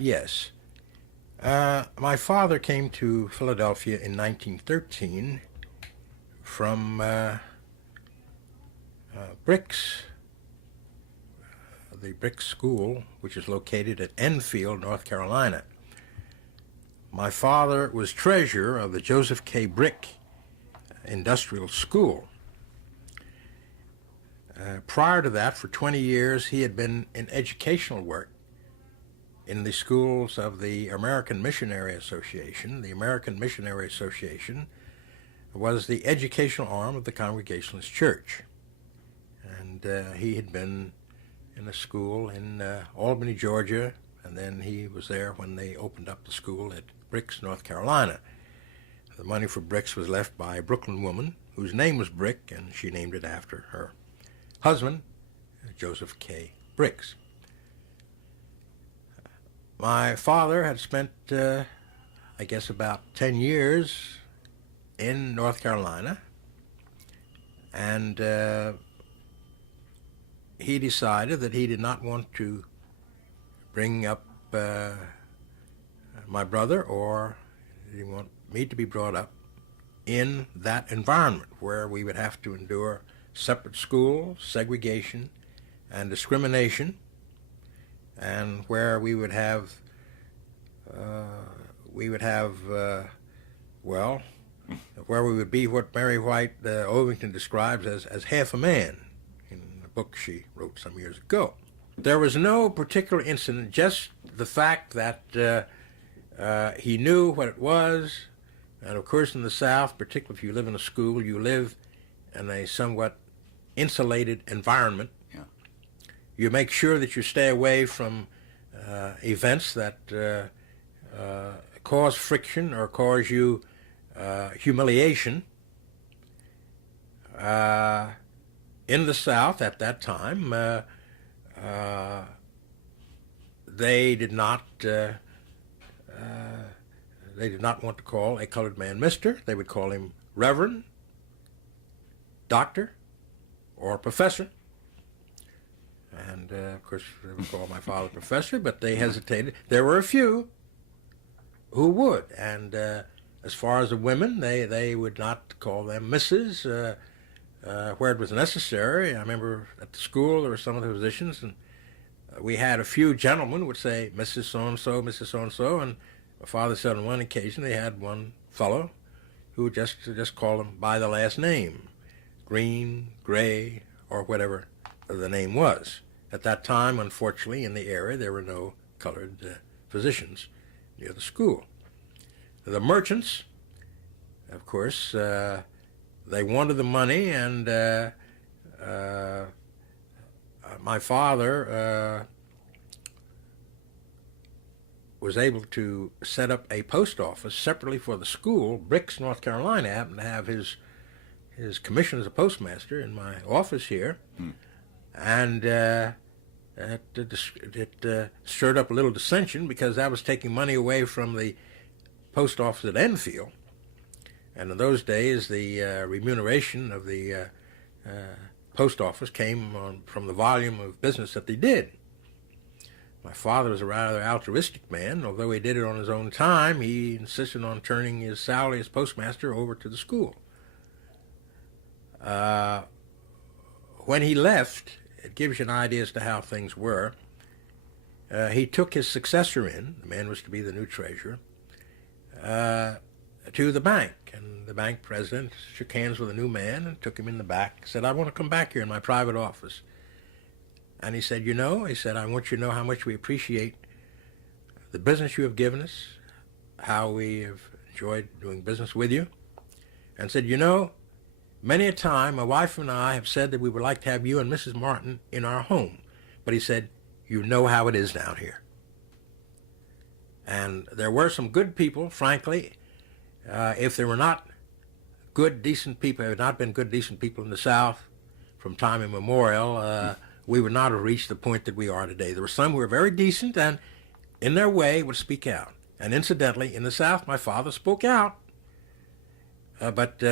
Yes. My father came to Philadelphia in 1913 from Bricks, the Bricks School, which is located at Enfield, North Carolina. My father was treasurer of the Joseph K. Brick Industrial School. Prior to that, for 20 years, he had been in educational work in the schools of the American Missionary Association. The American Missionary Association was the educational arm of the Congregationalist Church. And he had been in a school in Albany, Georgia, and then he was there when they opened up the school at Bricks, North Carolina. The money for Bricks was left by a Brooklyn woman whose name was Brick, and she named it after her husband, Joseph K. Bricks. My father had spent, I guess, about 10 years in North Carolina, and he decided that he did not want to bring up my brother, or he didn't want me to be brought up in that environment where we would have to endure separate schools, segregation, and discrimination, and where we would have, well, where we would be what Mary White Ovington describes as half a man in a book she wrote some years ago. There was no particular incident, just the fact that he knew what it was, and of course in the South, particularly if you live in a school, you live in a somewhat insulated environment. Yeah. You make sure that you stay away from events that cause friction or cause you humiliation. In the South at that time, they did not want to call a colored man Mr. They would call him Reverend, Doctor, or Professor. And of course, they would call my father Professor, but they hesitated. There were a few who would, and as far as the women, they would not call them Mrs. Where it was necessary. I remember at the school there were some of the physicians, and we had a few gentlemen would say Mrs. So-and-so, Mrs. So-and-so, and my father said on one occasion they had one fellow who would just call him by the last name, Green, Gray, or whatever the name was. At that time, unfortunately, in the area, there were no colored physicians near the school. The merchants, of course, they wanted the money, and my father was able to set up a post office separately for the school. Bricks, North Carolina, happened to have his commission as a postmaster in my office here, and it stirred up a little dissension because that was taking money away from the post office at Enfield. And in those days, the remuneration of the post office came from the volume of business that they did. My father was a rather altruistic man. Although he did it on his own time, he insisted on turning his salary as postmaster over to the school. When he left, it gives you an idea as to how things were. He took his successor in, the man was to be the new treasurer, to the bank. And the bank president shook hands with the new man and took him in the back, said, "I want to come back here in my private office." And he said, I want you to know how much we appreciate the business you have given us, how we have enjoyed doing business with you. And said, many a time my wife and I have said that we would like to have you and Mrs. Martin in our home. But he said, you know how it is down here. And there were some good people, frankly. If there were not good, decent people, there had not been good, decent people in the South from time immemorial, we would not have reached the point that we are today. There were some who were very decent and, in their way, would speak out. And incidentally, in the South, my father spoke out. But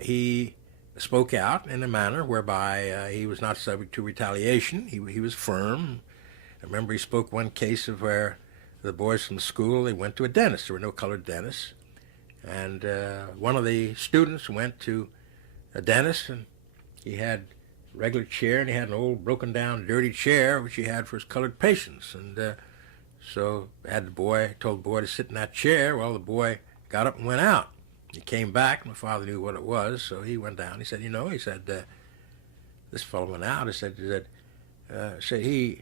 he spoke out in a manner whereby he was not subject to retaliation. He was firm. I remember he spoke one case of where the boys from school, they went to a dentist. There were no colored dentists. And one of the students went to a dentist, and he had a regular chair, and he had an old broken down dirty chair which he had for his colored patients. And so had told the boy to sit in that chair. Well, the boy got up and went out. He came back. My father knew what it was, so he went down. He said, this fellow went out.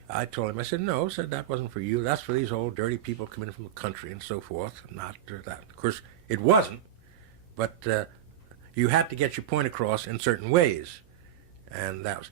I told him, I said, no, that wasn't for you. That's for these old dirty people coming in from the country and so forth. Not that. Of course, it wasn't, but you had to get your point across in certain ways. And that was,